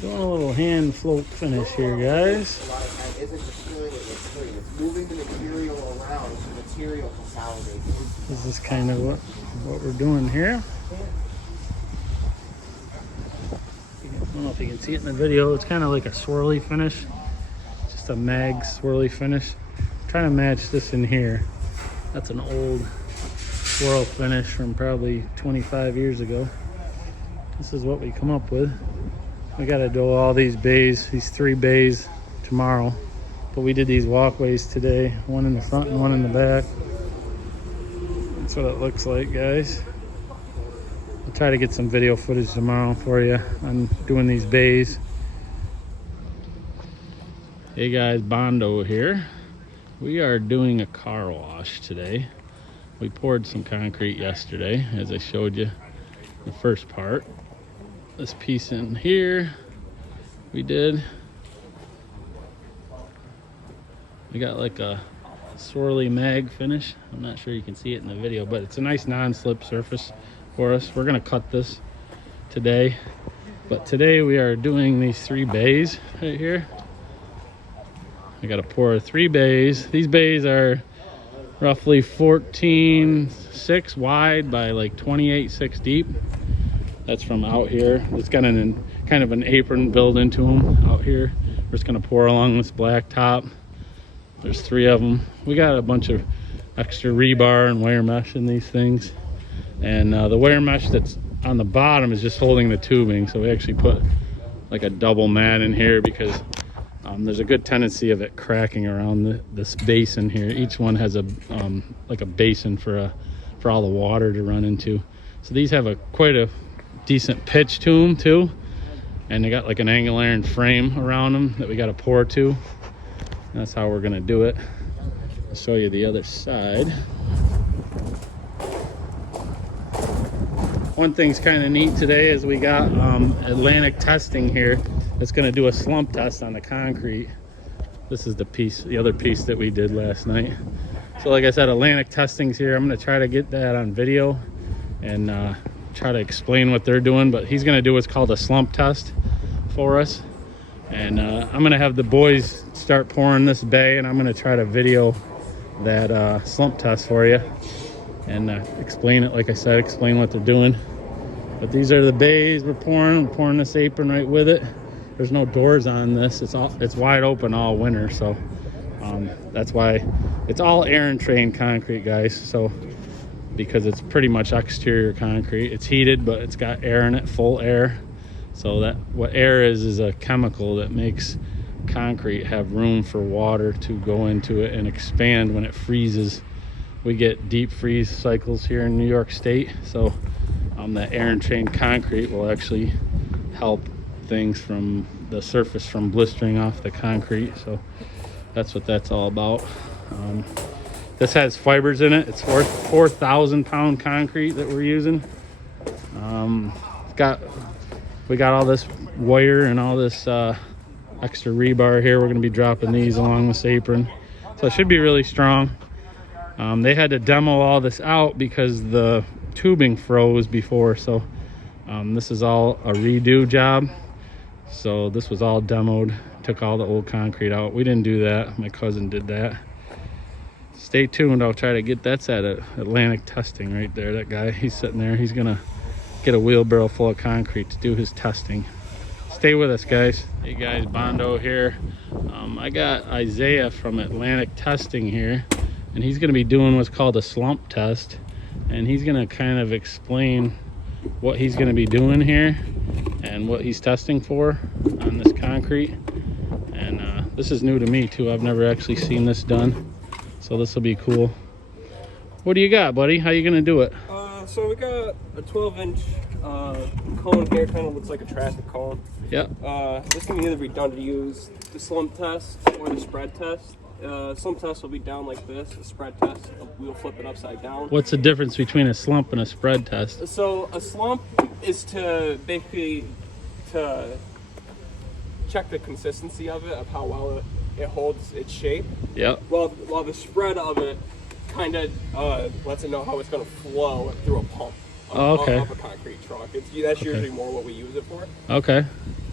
Doing a little hand float finish here, guys. A lot of time isn't just filling it with clean. It's moving the material around so the material consolidates. This is kind of what we're doing here. I don't know if you can see it in the video. It's kind of like a swirly finish. Just a mag swirly finish. I'm trying to match this in here. That's an old swirl finish from probably 25 years ago. This is what we come up with. We got to do all these bays, these 3 bays tomorrow. But we did these walkways today, one in the front and one in the back. That's what it looks like, guys. I'll try to get some video footage tomorrow for you on doing these bays. Hey guys, Bondo here. We are doing a car wash today. We poured some concrete yesterday, as I showed you the first part. This piece in here, we did. We got like a swirly mag finish. I'm not sure you can see it in the video, but it's a nice non-slip surface for us. We're gonna cut this today, but today we are doing these 3 bays right here. I gotta pour 3 bays. These bays are roughly 14.6 wide by like 28.6 deep. That's from out here. It's got kind of an apron built into them out here. We're just gonna pour along this black top. There's 3 of them. We got a bunch of extra rebar and wire mesh in these things. And the wire mesh that's on the bottom is just holding the tubing. So we actually put like a double mat in here because there's a good tendency of it cracking around this basin here. Each one has a like a basin for all the water to run into. So these have quite a decent pitch to them too, and they got like an angle iron frame around them that we got to pour to. That's how we're gonna do it. I'll show you the other side. One thing's kind of neat today is we got Atlantic Testing here that's gonna do a slump test on the concrete. This is the other piece that we did last night. So like I said, Atlantic Testing's here. I'm gonna try to get that on video and try to explain what they're doing, but he's gonna do what's called a slump test for us. And I'm gonna have the boys start pouring this bay, and I'm gonna try to video that slump test for you and explain it, like I said, explain what they're doing. But these are the bays we're pouring this apron right with it. There's no doors on this. It's wide open all winter, so that's why it's all air and train concrete, guys. So because it's pretty much exterior concrete, it's heated, but it's got air in it, full air. So that what air is a chemical that makes concrete have room for water to go into it and expand when it freezes. We get deep freeze cycles here in New York State, so that air and train concrete will actually help things from the surface from blistering off the concrete. So that's what that's all about. This has fibers in it. It's 4,000 pound concrete that we're using. We got all this wire and all this extra rebar here. We're going to be dropping these along this apron, so it should be really strong. They had to demo all this out because the tubing froze before, so this is all a redo job. So this was all demoed, took all the old concrete out. We didn't do that, my cousin did that. Stay tuned, I'll try to get that's at Atlantic Testing right there. That guy, he's sitting there, he's gonna get a wheelbarrow full of concrete to do his testing. Stay with us, guys. Hey guys, Bondo here. I got Isaiah from Atlantic Testing here, and he's gonna be doing what's called a slump test, and he's gonna kind of explain what he's gonna be doing here and what he's testing for on this concrete. And this is new to me too. I've never actually seen this done, so this will be cool. What do you got, buddy? How you gonna do it? So we got a 12-inch cone here, kind of looks like a traffic cone. Yep. This can either be done to use the slump test or the spread test. Slump test will be down like this. The spread test, we'll flip it upside down. What's the difference between a slump and a spread test? So a slump is to basically to check the consistency of it, of how well it holds its shape. Yep. While the spread of it kind of lets it know how it's going to flow through a pump. Oh, okay. Of a concrete truck. That's usually more what we use it for. Okay.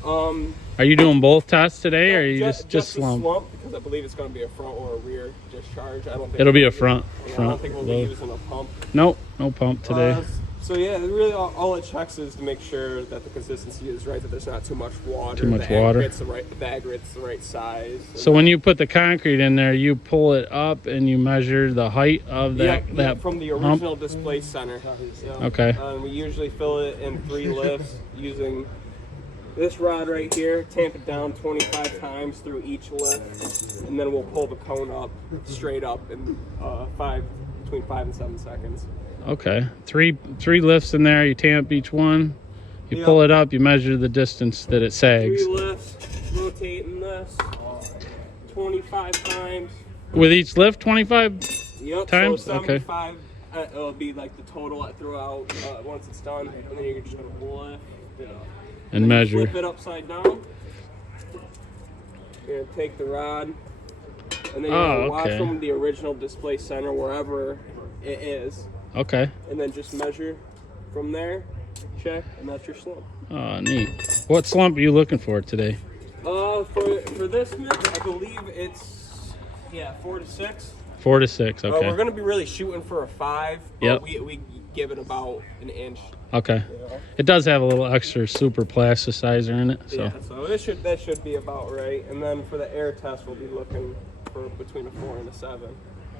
Are you doing both tests today, or are you just the slump? slump, because I believe it's going to be a front or a rear discharge. I don't think It'll be a front. I Front don't think we'll be load. using a pump. Nope, no pump today. So yeah, really all it checks is to make sure that the consistency is right, that there's not too much water. Too much the water. The aggregate's the right size. So when you put the concrete in there, you pull it up and you measure the height of that from the hump? original display center. Yeah. Okay. We usually fill it in 3 lifts using this rod right here, tamp it down 25 times through each lift, and then we'll pull the cone up straight up in between 5 and 7 seconds. Okay. Three lifts in there. You tamp each one. You pull it up. You measure the distance that it sags. 3 lifts, rotating this 25 times. With each lift, 25 Yep. times. So Okay. 75. It'll be like the total throughout once it's done, and then you're just gonna lift it up. And then measure. Flip it upside down. You're gonna take the rod, and then you're gonna watch okay. from the original display center wherever it is, Okay. and then just measure from there. Check, and that's your slump. Oh, neat. What slump are you looking for today? For this mix, I believe it's 4 to 6. 4 to 6. Okay. We're gonna be really shooting for a 5. But Yep. we give it about an inch. Okay. It does have a little extra super plasticizer in it, so. Yeah, so that should be about right. And then for the air test, we'll be looking for between a 4 and a 7.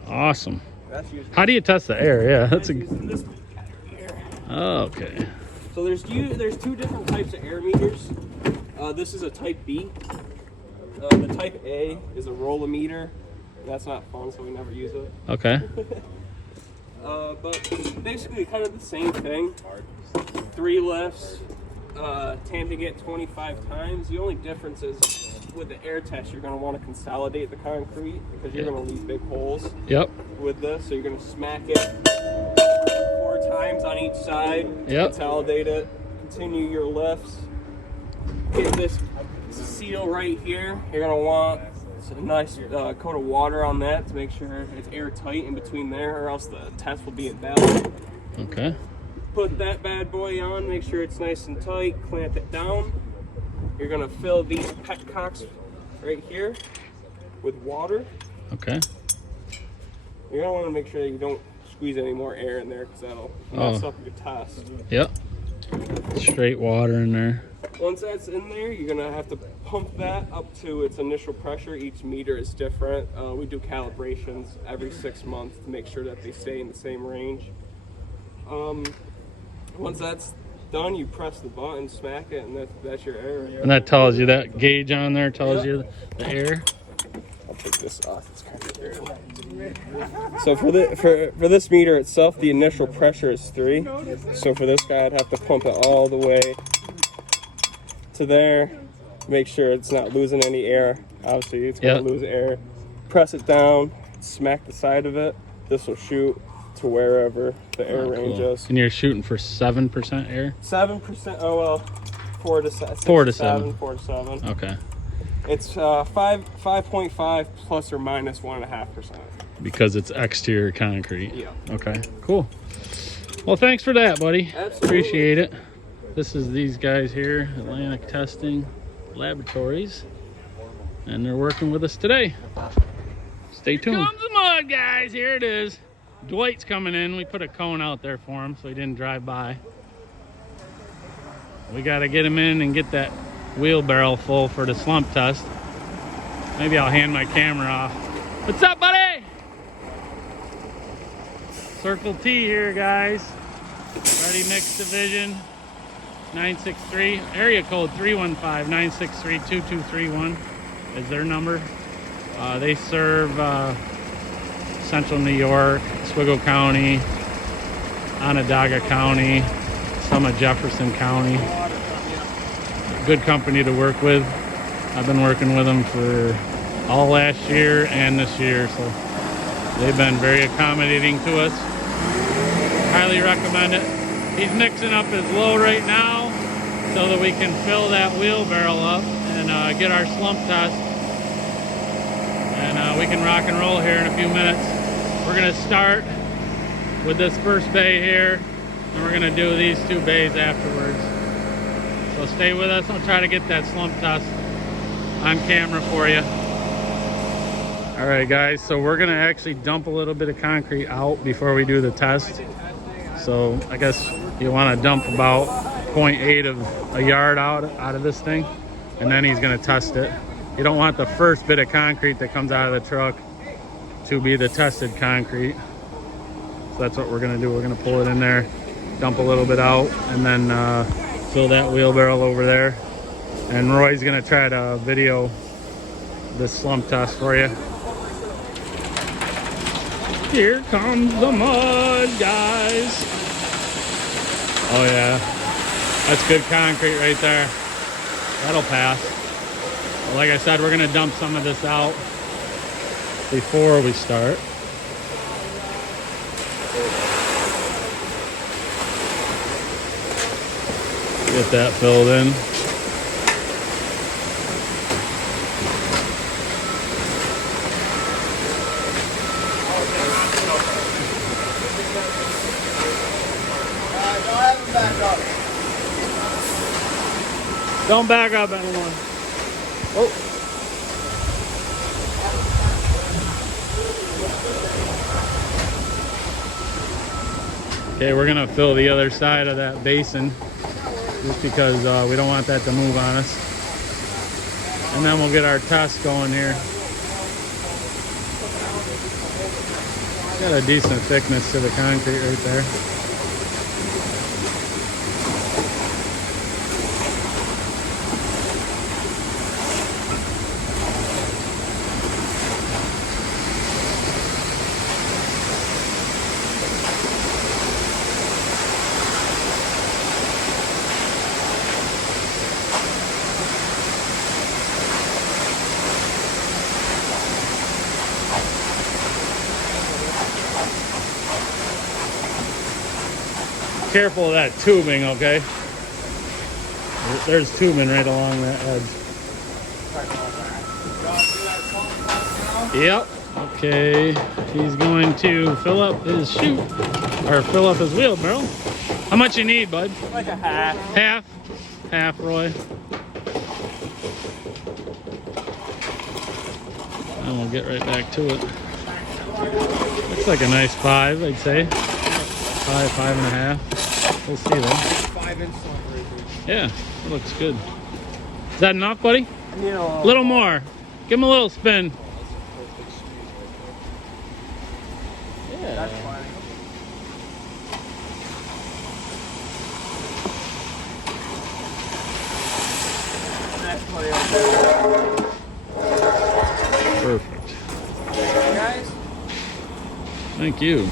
Awesome. That's usually. How do you test the air? Yeah, that's a. Using this cutter here. Okay. So there's 2 different types of air meters. This is a type B. The type A is a rollometer. That's not fun, so we never use it. Okay. But basically kind of the same thing. 3 lifts, tamping it 25 times. The only difference is with the air test, you're going to want to consolidate the concrete because you're going to leave big holes Yep. with this. So you're going to smack it 4 times on each side. Yep. Consolidate it. Continue your lifts. Get this seal right here. You're going to want a nice coat of water on that to make sure it's airtight in between there, or else the test will be invalid. Okay. Put that bad boy on, make sure it's nice and tight, clamp it down. You're gonna fill these petcocks right here with water. Okay. You're gonna wanna make sure that you don't squeeze any more air in there because that'll mess up your test. Yep. Straight water in there. Once that's in there, you're gonna have to pump that up to its initial pressure. Each meter is different. We do calibrations every 6 months to make sure that they stay in the same range. Once that's done, you press the button, smack it, and that's your air. And that tells you, that gauge on there tells you the air. I'll take this off. It's kind of dirty. So for this meter itself, the initial pressure is 3. So for this guy, I'd have to pump it all the way to there. Make sure it's not losing any air. Obviously, it's going to lose air. Press it down, smack the side of it. This will shoot to wherever the air range is. And you're shooting for 7% air? 7%. Oh well, 4 to 7. 4 to 7. 4 to 7. Okay. It's 5.5 plus or minus 1.5%. Because it's exterior concrete. Yeah. Okay. Cool. Well, thanks for that, buddy. Absolutely. Appreciate it. This is these guys here, Atlantic Testing Laboratories, and they're working with us today. Stay tuned. Here comes the mud, guys. Here it is. Dwight's coming in. We put a cone out there for him so he didn't drive by. We got to get him in and get that wheelbarrow full for the slump test. Maybe I'll hand my camera off. What's up, buddy? Circle T here, guys. Ready Mix Division 963, area code 315-963-2231 is their number. They serve Central New York, Oswego County, Onondaga County, some of Jefferson County. Good company to work with. I've been working with them for all last year and this year, so they've been very accommodating to us. Highly recommend it. He's mixing up his low right now so that we can fill that wheelbarrow up and get our slump test. And we can rock and roll here in a few minutes. We're gonna start with this first bay here, and we're gonna do these 2 bays afterwards. So stay with us. I'll try to get that slump test on camera for you. All right, guys, so we're gonna actually dump a little bit of concrete out before we do the test. So I guess you want to dump about 0.8 of a yard out of this thing, and then he's gonna test it. You don't want the first bit of concrete that comes out of the truck to be the tested concrete. So that's what we're gonna do. We're gonna pull it in there, dump a little bit out, and then fill that wheelbarrow over there. And Roy's gonna try to video this slump test for you. Here comes the mud, guys. Oh yeah, that's good concrete right there. That'll pass. Well, like I said, we're gonna dump some of this out before we start. Get that filled in. Don't back up anymore. Oh. Okay, we're gonna fill the other side of that basin just because we don't want that to move on us. And then we'll get our test going here. Got a decent thickness to the concrete right there. Careful of that tubing, okay? There's tubing right along that edge. Yep. Okay. He's going to fill up his chute, or fill up his wheelbarrow. How much you need, bud? Like a half. Half? Half, Roy. And we'll get right back to it. Looks like a nice 5, I'd say. 5, 5.5. We'll see then. 5-inch slump right Yeah, it looks good. Is that enough, buddy? there. A little more. Give him a little spin. Yeah. That's fine. That's plenty of there. Perfect. Guys? Thank you.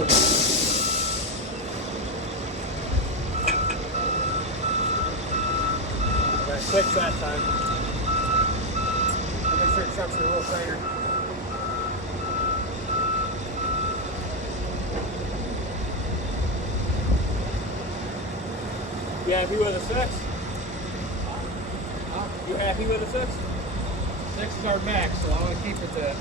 Got 6 that time. Make sure it sucks it a little tighter. You happy with a 6? You happy with a 6? 6 is our max, so I'm gonna keep it there.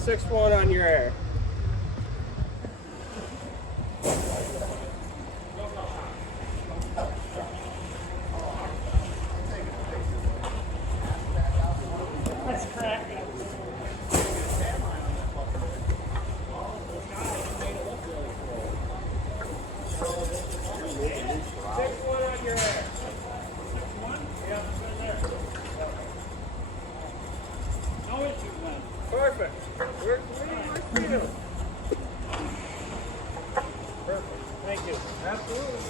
6-1 on your air. That's crack. Perfect. We're freedom. Thank you. Absolutely.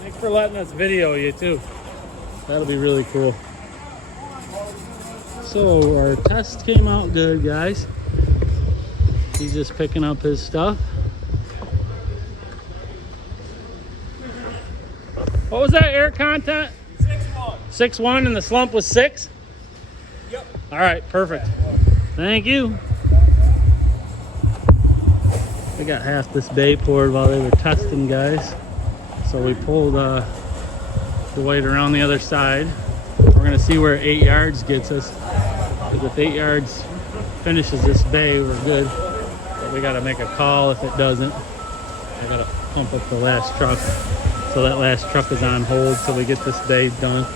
Thanks for letting us video you too. That'll be really cool. So our test came out good, guys. He's just picking up his stuff. What was that air content? 6-1. 6.1 and the slump was 6? Yep. All right, perfect. Thank you. We got half this bay poured while they were testing, guys. So we pulled the weight around the other side. We're gonna see where 8 yards gets us. Because if 8 yards finishes this bay, we're good. But we gotta make a call if it doesn't. I gotta pump up the last truck. So that last truck is on hold till we get this bay done.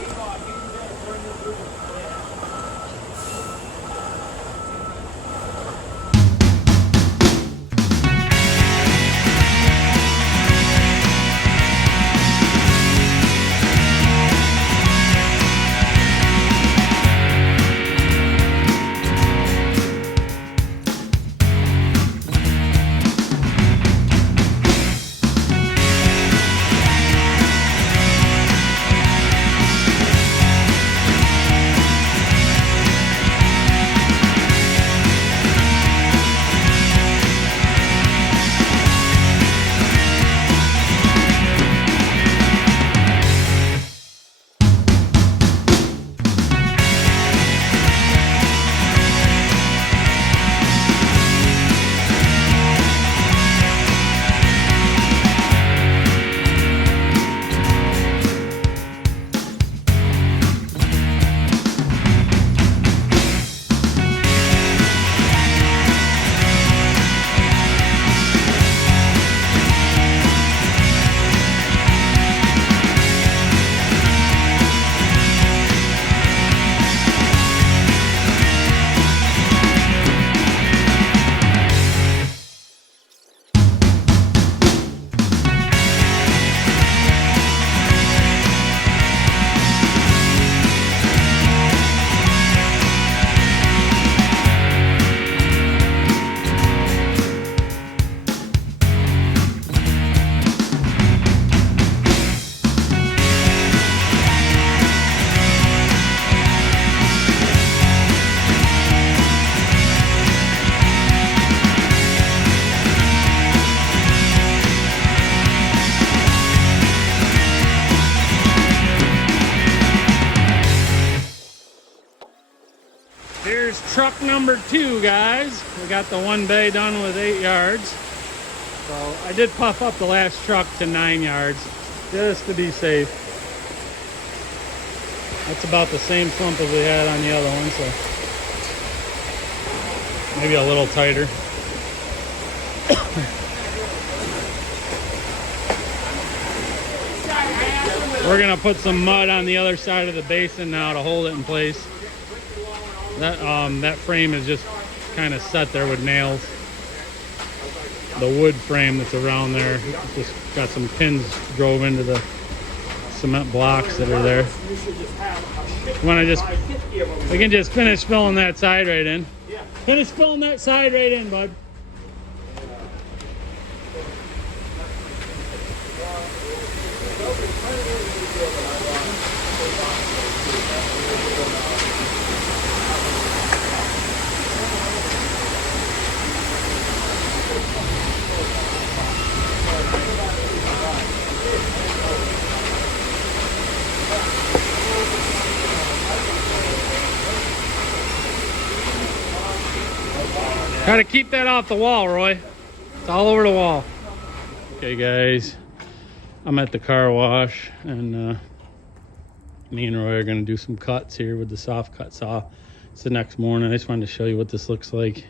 Here's truck number 2, guys. We got the one bay done with 8 yards. So I did puff up the last truck to 9 yards just to be safe. That's about the same slump as we had on the other one, so maybe a little tighter. We're gonna put some mud on the other side of the basin now to hold it in place. That frame is just kind of set there with nails. The wood frame that's around there just got some pins drove into the cement blocks that are there. We can just finish filling that side right in. Finish filling that side right in, bud. Try to keep that off the wall, Roy. It's all over the wall. Okay, guys. I'm at the car wash, and me and Roy are going to do some cuts here with the soft cut saw. It's the next morning. I just wanted to show you what this looks like.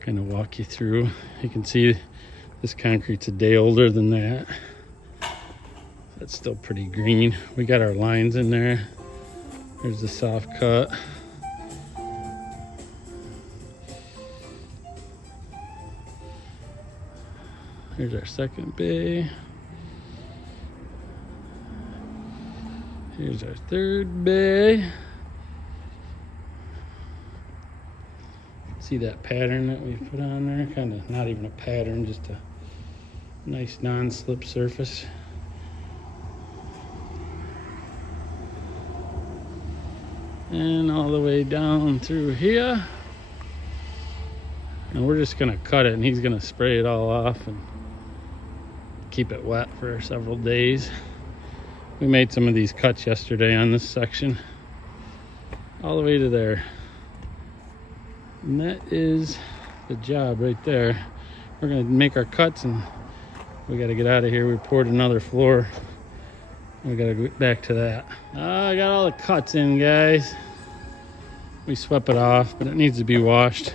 Kind of walk you through. You can see this concrete's a day older than that. That's still pretty green. We got our lines in there. There's the soft cut. Here's our second bay. Here's our third bay. See that pattern that we put on there? Kind of not even a pattern, just a nice non-slip surface. And all the way down through here. And we're just gonna cut it, and he's gonna spray it all off and keep it wet for several days. We made some of these cuts yesterday on this section, all the way to there. And that is the job right there. We're gonna make our cuts and we gotta get out of here. We poured another floor. We gotta get back to that. I got all the cuts in, guys. We swept it off, but it needs to be washed.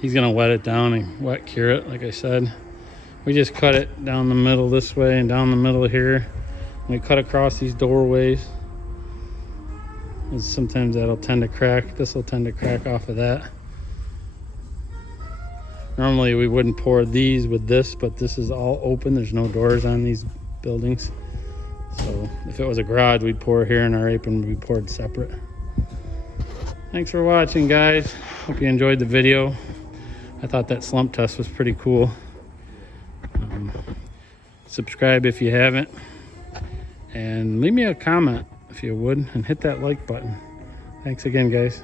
He's gonna wet it down and wet cure it, like I said. We just cut it down the middle this way and down the middle here. We cut across these doorways. And sometimes that'll tend to crack. This will tend to crack off of that. Normally we wouldn't pour these with this, but this is all open. There's no doors on these buildings. So if it was a garage, we'd pour here, and our apron would be poured separate. Thanks for watching, guys. Hope you enjoyed the video. I thought that slump test was pretty cool. Subscribe if you haven't, and leave me a comment if you would, and hit that like button. Thanks again, guys.